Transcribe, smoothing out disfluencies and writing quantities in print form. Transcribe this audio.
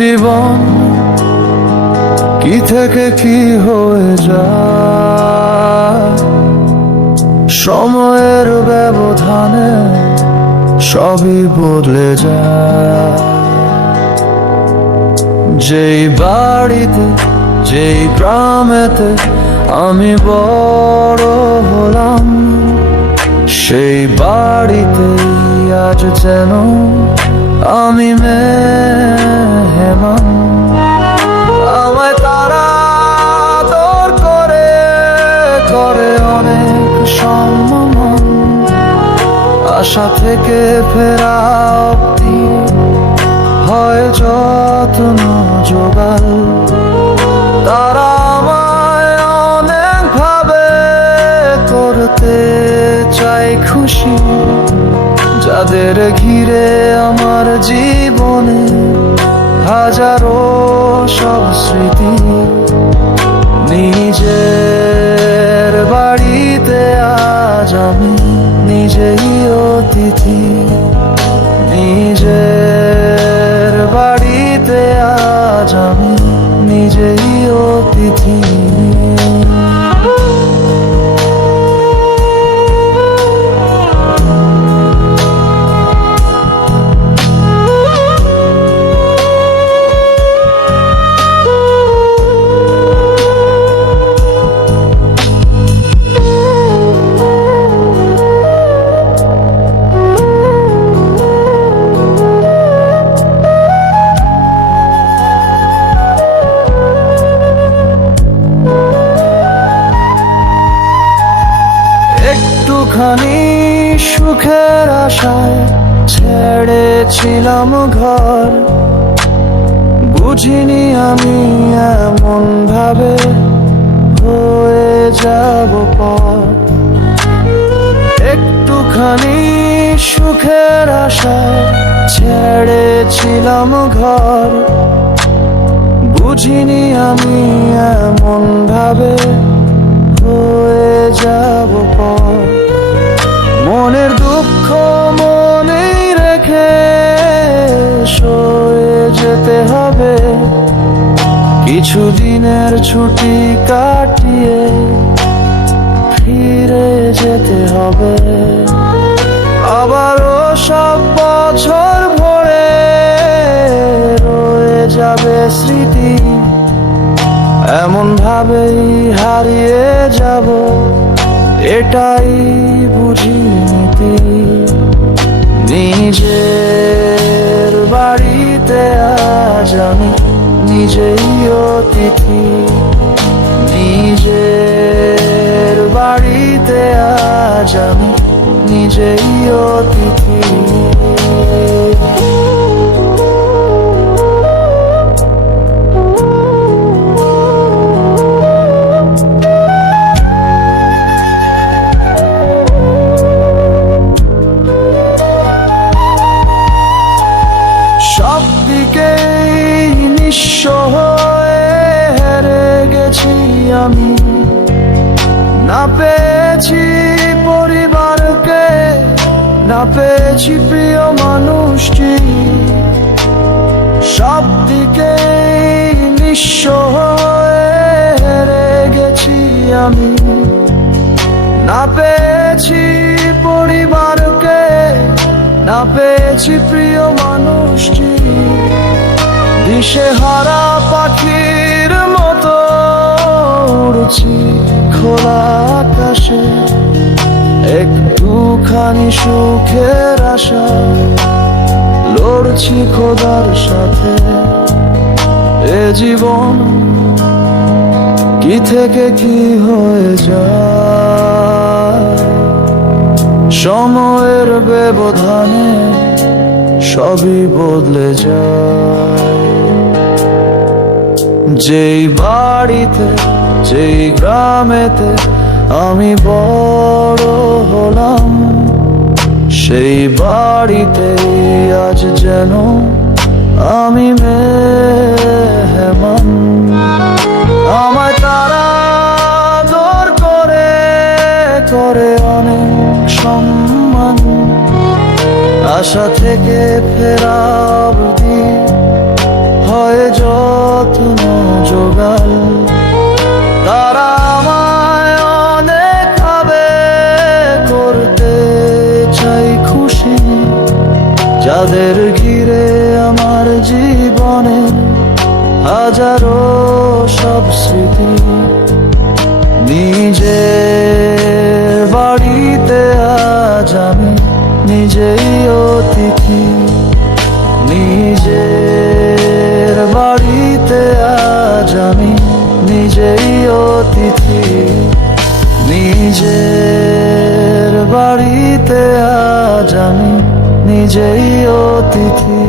জীবন কি থেকে কি হয়ে যায়, সময়ের ব্যবধানে সবই বদলে যায়। যেই বাড়িতে যেই গ্রামেতে আমি বড় হলাম, সেই বাড়িতেই আজ যেন আমি মেহমান। আমায় তারা আদর করে করে অনেক সম্মান, আশা থেকে ফেরা অবধি হয় যত্ন জোগাল। তারা আমায় অনেক ভাবে করতে চাই খুশি, যাদের ঘিরে আমার জীবনে হাজারো সব স্মৃতি। নিজের বাড়িতে আজ আমি নিজেই অতিথি, নিজের বাড়িতে আজ আমি নিজেই অতিথি। একটুখানি সুখের আশায় ছেড়েছিলাম ঘর, বুঝিনি আমি এমন ভাবে হয়ে যাব পর। একটুখানি সুখের আশায় ছেড়েছিলাম ঘর, বুঝিনি আমি এমন ভাবে হয়ে যাব পর। মনের দুঃখ মনেই রেখে সয়ে যেতে হবে, কিছুদিনের ছুটি কাটিয়ে ফিরে যেতে হবে। আবারও সব বছর ভরে রয়ে যাবে স্মৃতি, এমন ভাবেই হারিয়ে যাব, এটাই বুঝি নীতি। নিজের বাড়িতে আজ আমি নিজেই অতিথি, নিজের বাড়িতে আজ আমি নিজেই অতিথি। নিঃস্ব হয়ে হেরে গেছি আমি, না পেয়েছি পরিবারকে, না পেয়েছি প্রিয় মানুষটি। সব দিকে নিঃস্ব হয়ে হেরে গেছি আমি, না পেয়েছি পরিবারকে, না পেয়েছি প্রিয় মানুষটি। দিশেহারা পাখির মতো উড়ছি খোলা আকাশে, একটুখানি সুখের আশা লড়ছি খোদার সাথে। এ জীবন কি থেকে কি হয়ে যায়, সময়ের ব্যবধানে সবই বদলে যায়। যেই বাড়িতে যেই গ্রামেতে আমি বড় হলাম, সেই বাড়িতে আজ যেন আমি মেহমান। আমায় তারা আদর করে করে অনেক সম্মান, আশা থেকে ফেরা অবধি হৃদয়ে যত্ন জোগাল। তারা আমায় অনেক ভাবে করতে চাই খুশি, যাদের ঘিরে আমার জীবনে হাজারো সব স্মৃতি। নিজের বাড়িতে আজ আমি নিজেই অতিথি, নিজের বাড়িতে আজ আমি নিজেই অতিথি, নিজের বাড়িতে আজ আমি নিজেই অতিথি।